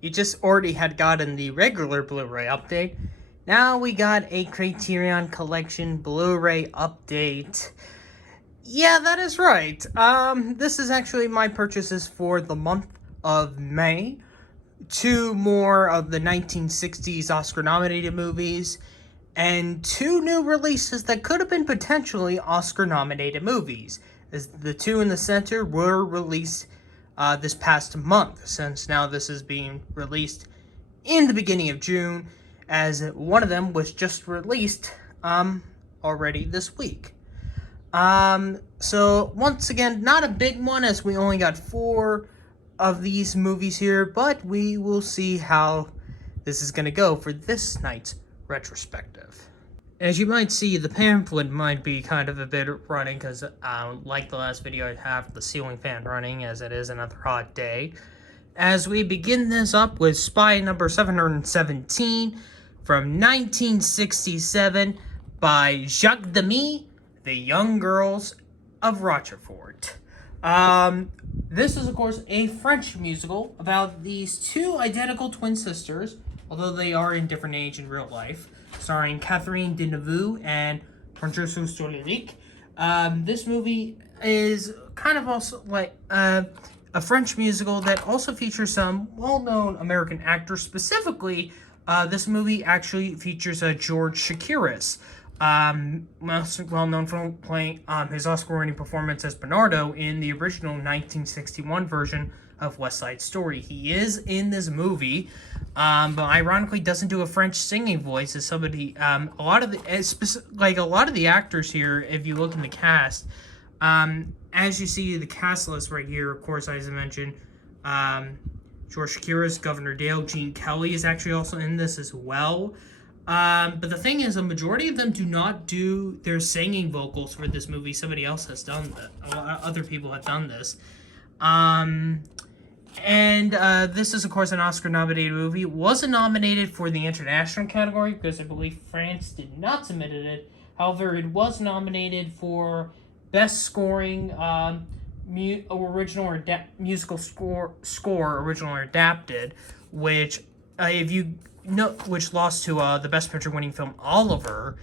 You just already had gotten the regular Blu-ray update. Now we got a Criterion Collection Blu-ray update. Yeah, that is right. This is actually my purchases for the month of May. Two more of the 1960s Oscar-nominated movies, and two new releases that could have been potentially Oscar-nominated movies, as the two in the center were released this past month, since now this is being released in the beginning of June, as one of them was just released already this week. So once again, not a big one, as we only got 4 of these movies here, but we will see how this is going to go for this night's retrospective. As you might see, the pamphlet might be kind of a bit running, because like the last video, I have the ceiling fan running, as it is another hot day. As we begin this up with Spy number 717 from 1967 by Jacques Demy, The Young Girls of Rochefort. This is, of course, a French musical about these two identical twin sisters, although they are in different age in real life, starring Catherine Deneuve and Francesco Stolinic. This movie is kind of also like a French musical that also features some well-known American actors. Specifically, this movie actually features George Chakiris, most well-known for playing his Oscar-winning performance as Bernardo in the original 1961 version of West Side Story. He is in this movie, but ironically doesn't do a French singing voice as somebody. A lot of the actors here, if you look in the cast, as you see the cast list right here, of course, as I mentioned, George Chakiris, Governor Dale, Gene Kelly is actually also in this as well. But the thing is, a majority of them do not do their singing vocals for this movie. Somebody else has done that. A lot of other people have done this. This is, of course, an Oscar-nominated movie. It wasn't nominated for the international category because I believe France did not submit it. However, it was nominated for Best Scoring, Original or Musical Score, Original or Adapted, which, which lost to the Best Picture winning film Oliver.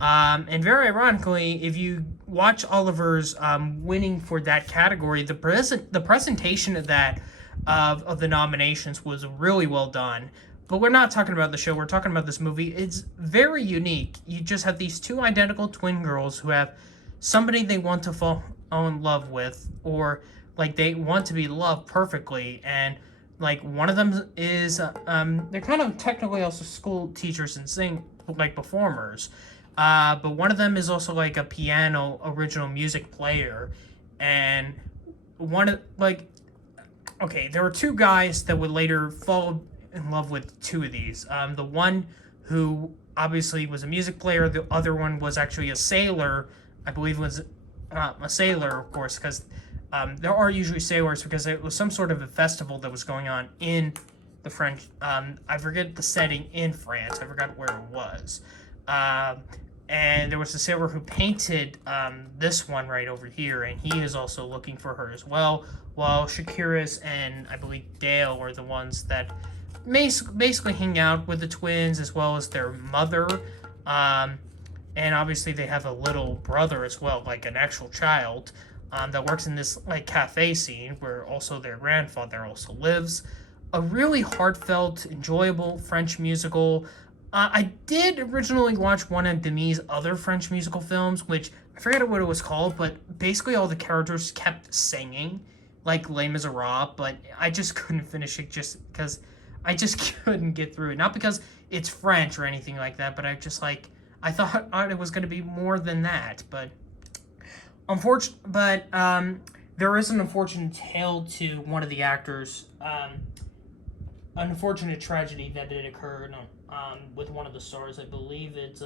And very ironically, if you watch Oliver's winning for that category, the presentation of that of the nominations was really well done. But we're not talking about the show, we're talking about this movie. It's very unique. You just have these two identical twin girls who have somebody they want to fall in love with, or like they want to be loved perfectly, and like one of them is they're kind of technically also school teachers and sing like performers, but one of them is also like a piano original music player, and there were two guys that would later fall in love with two of these. The one who obviously was a music player, the other one was actually a sailor. I believe was a sailor, of course, because there are usually sailors, because it was some sort of a festival that was going on in the French. I forget the setting in France. I forgot where it was. And there was a sailor who painted this one right over here, and he is also looking for her as well. While Chakiris and I believe Dale are the ones that basically hang out with the twins as well as their mother. And obviously they have a little brother as well, like an actual child, that works in this like cafe scene where also their grandfather also lives. A really heartfelt, enjoyable French musical. I did originally watch one of Demy's other French musical films, which I forget what it was called, but basically all the characters kept singing, like Les Miserables, but I just couldn't finish it just because I just couldn't get through it. Not because it's French or anything like that, but I thought it was going to be more than that, but there is an unfortunate tale to one of the actors. An unfortunate tragedy that did occur with one of the stars. I believe it's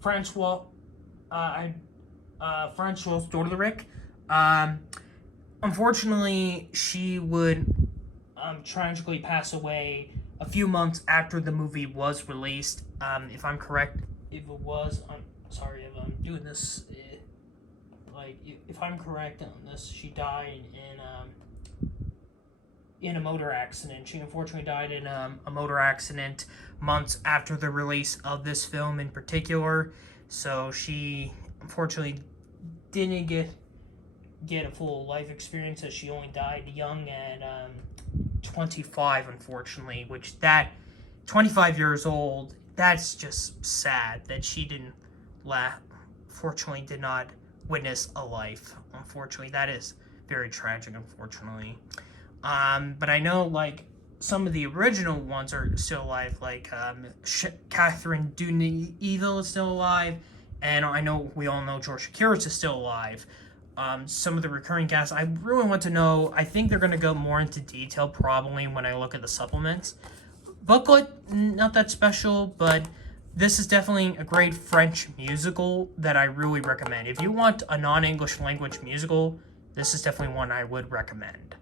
Francois Stolaric. Unfortunately, she would tragically pass away a few months after the movie was released. If I'm correct, if it was, I'm sorry if I'm doing this, if I'm correct on this, she died in in a motor accident. She unfortunately died in a motor accident months after the release of this film in particular. So she unfortunately didn't get a full life experience, as she only died young at 25, unfortunately, which that 25 years old, that's just sad that she fortunately did not witness a life. Unfortunately, that is very tragic, unfortunately. But I know, like, some of the original ones are still alive, like Catherine Deneuve is still alive, and I know we all know George Chakiris is still alive. Some of the recurring cast, I really want to know. I think they're going to go more into detail probably when I look at the supplements. Booklet, not that special, but this is definitely a great French musical that I really recommend. If you want a non-English language musical, this is definitely one I would recommend.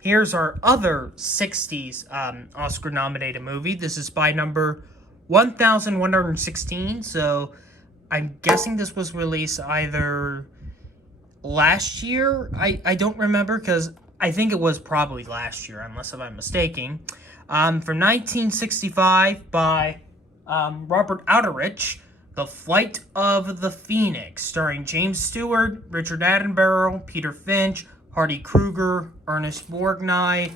Here's our other 60s Oscar-nominated movie. This is by number 1116, so I'm guessing this was released either last year. I don't remember, because I think it was probably last year, unless if I'm mistaken. From 1965 by Robert Outteridge, The Flight of the Phoenix, starring James Stewart, Richard Attenborough, Peter Finch, Hardy Kruger, Ernest Borgnine,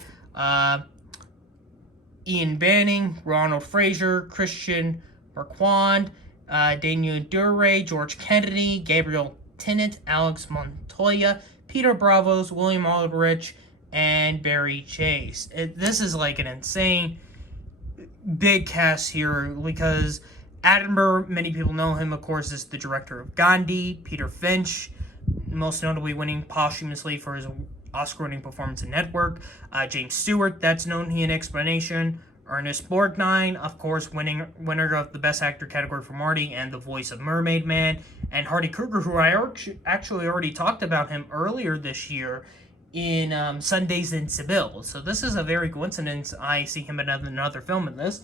Ian Banning, Ronald Fraser, Christian Marquand, Daniel Duray, George Kennedy, Gabriel Tennant, Alex Montoya, Peter Bravos, William Aldrich, and Barry Chase. This is like an insane big cast here, because Attenborough, many people know him, of course, as the director of Gandhi. Peter Finch, most notably winning posthumously for his Oscar-winning performance in Network. James Stewart, that's known in Explanation. Ernest Borgnine, of course, winner of the Best Actor category for Marty and the voice of Mermaid Man. And Hardy Kruger, who I actually already talked about him earlier this year in Sundays in Seville. So this is a very coincidence I see him in another film in this.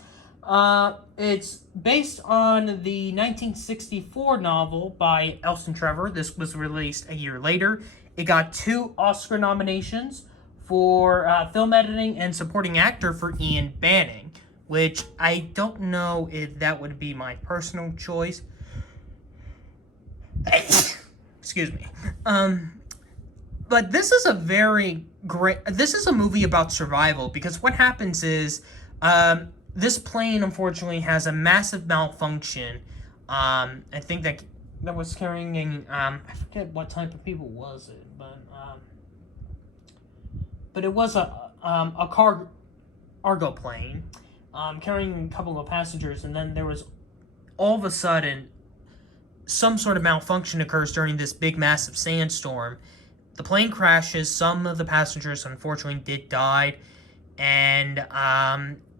It's based on the 1964 novel by Elson Trevor. This was released a year later. It got 2 Oscar nominations for film editing and supporting actor for Ian Banning, which I don't know if that would be my personal choice. Excuse me. But this is this is a movie about survival, because what happens is, this plane, unfortunately, has a massive malfunction. I think that was carrying, I forget what type of people was it, but it was a cargo plane, carrying a couple of passengers, and then there was, all of a sudden, some sort of malfunction occurs during this big, massive sandstorm. The plane crashes. Some of the passengers, unfortunately, did die, and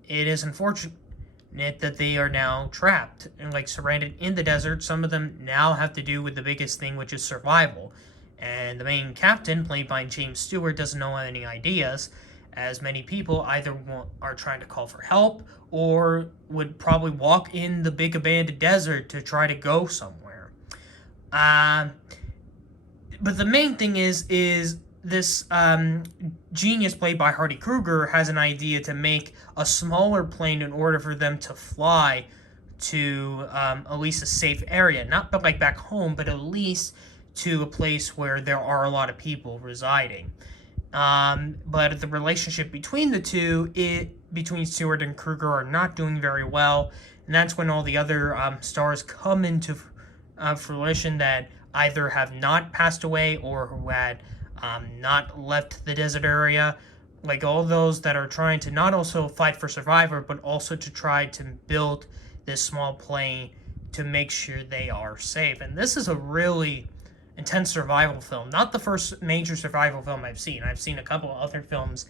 it is unfortunate that they are now trapped and, like, surrounded in the desert. Some of them now have to do with the biggest thing, which is survival. And the main captain, played by James Stewart, doesn't know any ideas, as many people either are trying to call for help or would probably walk in the big abandoned desert to try to go somewhere. But the main thing is this genius played by Hardy Kruger has an idea to make a smaller plane in order for them to fly to at least a safe area. Not like back home, but at least to a place where there are a lot of people residing. But the relationship between the two, between Stewart and Kruger, are not doing very well. And that's when all the other stars come into fruition that either have not passed away or who had not left the desert area. Like all those that are trying to not also fight for survivor, but also to try to build this small plane to make sure they are safe. And this is a really intense survival film. Not the first major survival film I've seen. I've seen a couple of other films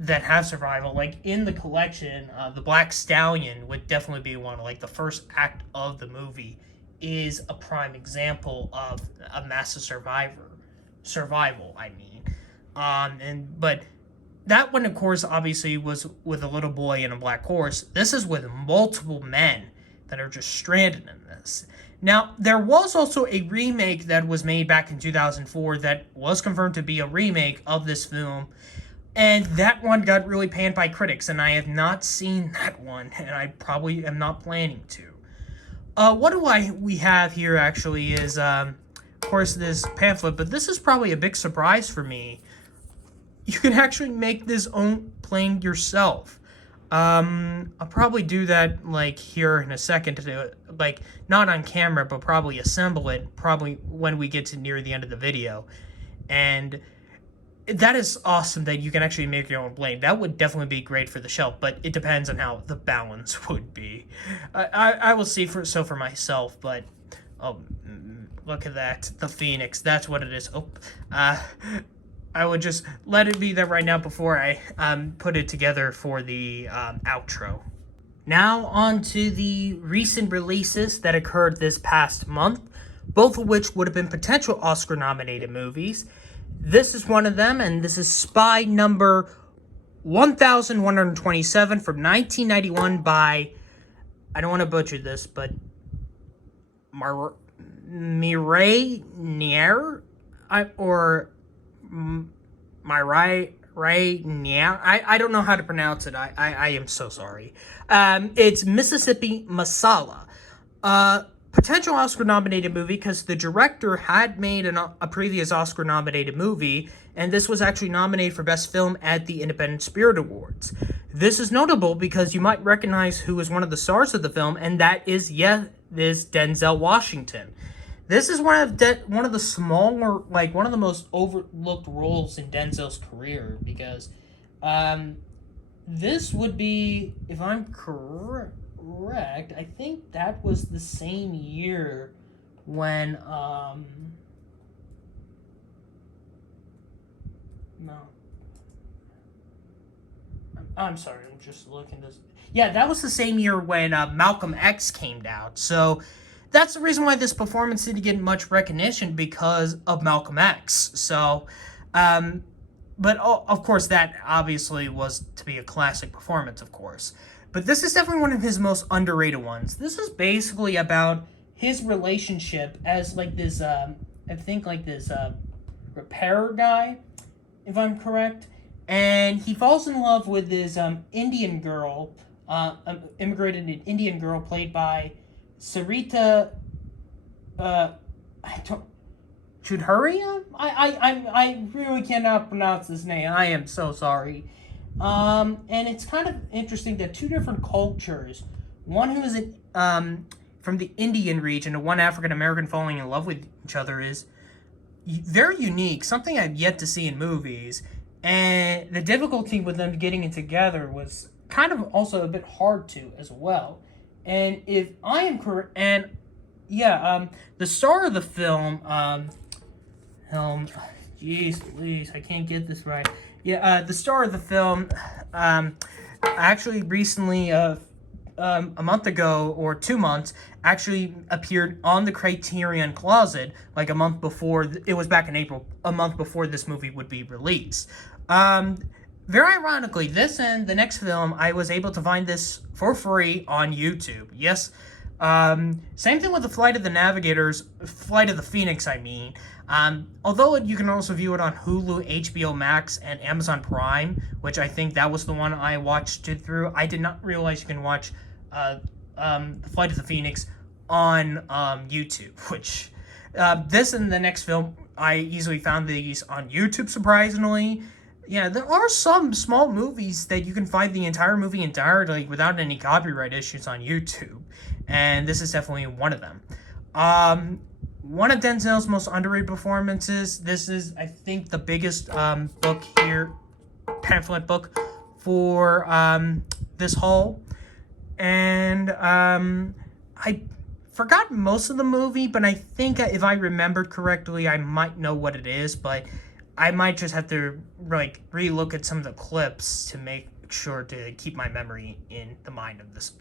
that have survival. Like in the collection, the Black Stallion would definitely be one. Like the first act of the movie is a prime example of a massive survival, I mean. But that one, of course, obviously was with a little boy and a black horse. This is with multiple men that are just stranded in this. Now, there was also a remake that was made back in 2004 that was confirmed to be a remake of this film. And that one got really panned by critics, and I have not seen that one, and I probably am not planning to. What do we have here actually is, of course, this pamphlet, but this is probably a big surprise for me. You can actually make this own plane yourself. I'll probably do that, like, here in a second, to, like, not on camera, but probably assemble it, probably when we get to near the end of the video. And that is awesome that you can actually make your own plane. That would definitely be great for the shelf, but it depends on how the balance would be. I will see for myself, but oh, look at that, the Phoenix. That's what it is. Oh, I would just let it be there right now before I put it together for the outro. Now on to the recent releases that occurred this past month, both of which would have been potential Oscar-nominated movies. This is one of them, and this is Spy number 1127 from 1991 by, I don't want to butcher this, but Mireille Nier, or Mireille Nier. I don't know how to pronounce it. I am so sorry. It's Mississippi Masala. Potential Oscar-nominated movie because the director had made a previous Oscar-nominated movie, and this was actually nominated for Best Film at the Independent Spirit Awards. This is notable because you might recognize who is one of the stars of the film, and that is, this Denzel Washington. This is one of the smaller, like, one of the most overlooked roles in Denzel's career, because this would be, if I'm correct, I think that was the same year when no, I'm sorry, I'm just looking this. Yeah, that was the same year when Malcolm X came out. So that's the reason why this performance didn't get much recognition, because of Malcolm X. So, but of course, that obviously was to be a classic performance, of course. But this is definitely one of his most underrated ones. This is basically about his relationship as, like, this, I think, like, this repair guy, if I'm correct. And he falls in love with this Indian girl, immigrated Indian girl played by Sarita, Chudhuria? I really cannot pronounce this name. I am so sorry. And it's kind of interesting that two different cultures, one who is from the Indian region and one African American falling in love with each other, is very unique, something I've yet to see in movies. And the difficulty with them getting it together was kind of also a bit hard to as well. And if I am correct, and yeah, the star of the film, jeez please, I can't get this right. Yeah, the star of the film, actually recently, a month ago or 2 months, actually appeared on the Criterion Closet, like a month before, it was back in April, a month before this movie would be released. Very ironically, this and the next film, I was able to find this for free on YouTube. Yes, same thing with the Flight of the Phoenix, I mean. Although you can also view it on Hulu, HBO Max, and Amazon Prime, which I think that was the one I watched it through. I did not realize you can watch the Flight of the Phoenix on YouTube, which this and the next film, I easily found these on YouTube, surprisingly. Yeah, there are some small movies that you can find the entire movie entirely without any copyright issues on YouTube, and this is definitely one of them. One of Denzel's most underrated performances. This is, I think, the biggest book here, pamphlet book for this haul. And I forgot most of the movie, but I think if I remembered correctly, I might know what it is, but I might just have to, like, re-look at some of the clips to make sure to keep my memory in mind of this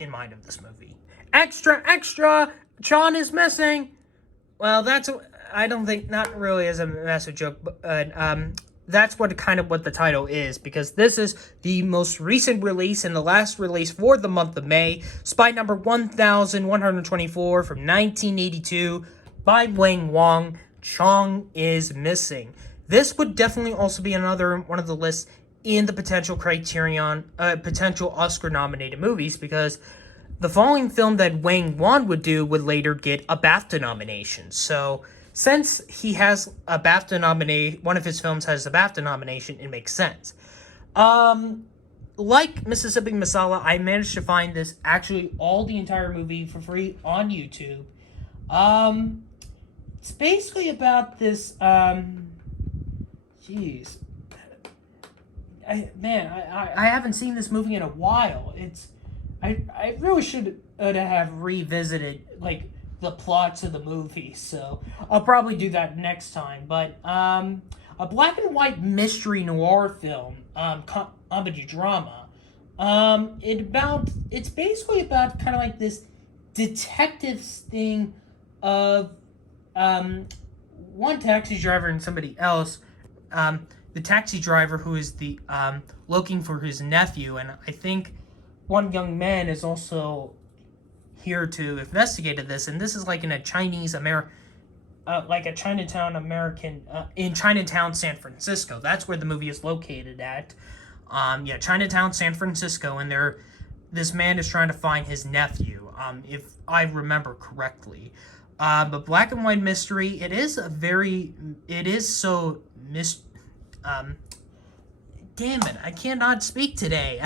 movie. Extra! John is missing. Well, that's, I don't think, not really as a massive joke, but that's what the title is, because this is the most recent release and the last release for the month of May, Spy number 1124 from 1982 by Wang Wong. Chong is missing. This would definitely also be another one of the lists in the potential potential Oscar-nominated movies, because the following film that Wang Wan would do would later get a BAFTA nomination. So, since he has a BAFTA nomination, one of his films has a BAFTA nomination, it makes sense. Like Mississippi Masala, I managed to find the entire movie for free on YouTube. It's basically about this, jeez. I haven't seen this movie in a while. I really should have revisited, like, the plots of the movie, so I'll probably do that next time. But, a black and white mystery noir film, comedy drama. It's basically about kind of like this detective thing of, one taxi driver and somebody else. The taxi driver who is looking for his nephew, and I think one young man is also here to investigate this, and this is like in a Chinatown American, in Chinatown, San Francisco. That's where the movie is located at. Chinatown, San Francisco, and this man is trying to find his nephew, if I remember correctly. But black and white mystery, damn it, I cannot speak today.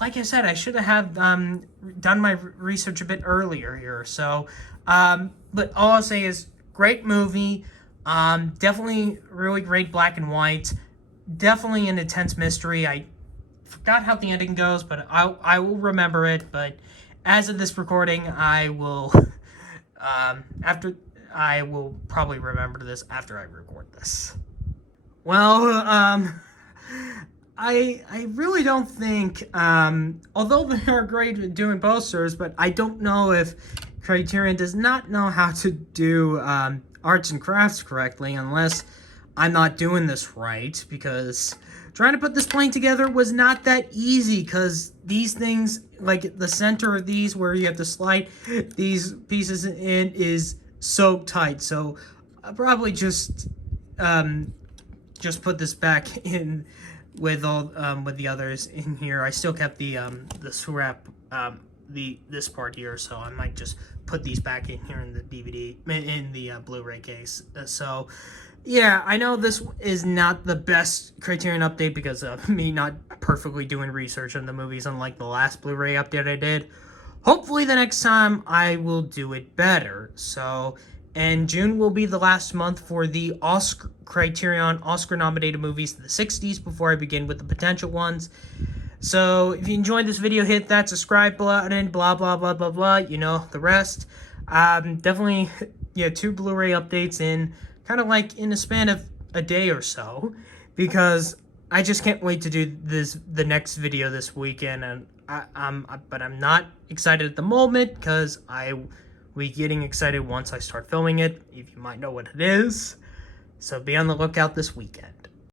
Like I said, I should have done my research a bit earlier here. So, but all I'll say is, great movie. Definitely really great black and white. Definitely an intense mystery. I forgot how the ending goes, but I will remember it. But as of this recording, I will probably remember this after I record this. Well, I really don't think, although they are great at doing posters, but I don't know if Criterion does not know how to do arts and crafts correctly, unless I'm not doing this right, because trying to put this plane together was not that easy, because these things, like the center of these where you have to slide these pieces in, is so tight. So I'll probably just put this back in with all with the others in here. I still kept the strap, this part here, so I might just put these back in here in the DVD, in the Blu-ray case. So yeah, I know this is not the best Criterion update because of me not perfectly doing research on the movies, unlike the last Blu-ray update I did. Hopefully the next time I will do it better. So, and June will be the last month for the Criterion Oscar-nominated movies of the 60s before I begin with the potential ones. So, if you enjoyed this video, hit that subscribe button, blah, blah, blah, blah, blah, you know, the rest. Definitely, 2 Blu-ray updates in kind of like in a span of a day or so, because I just can't wait to do the next video this weekend, and but I'm not excited at the moment, because I will be getting excited once I start filming it, if you might know what it is. So be on the lookout this weekend.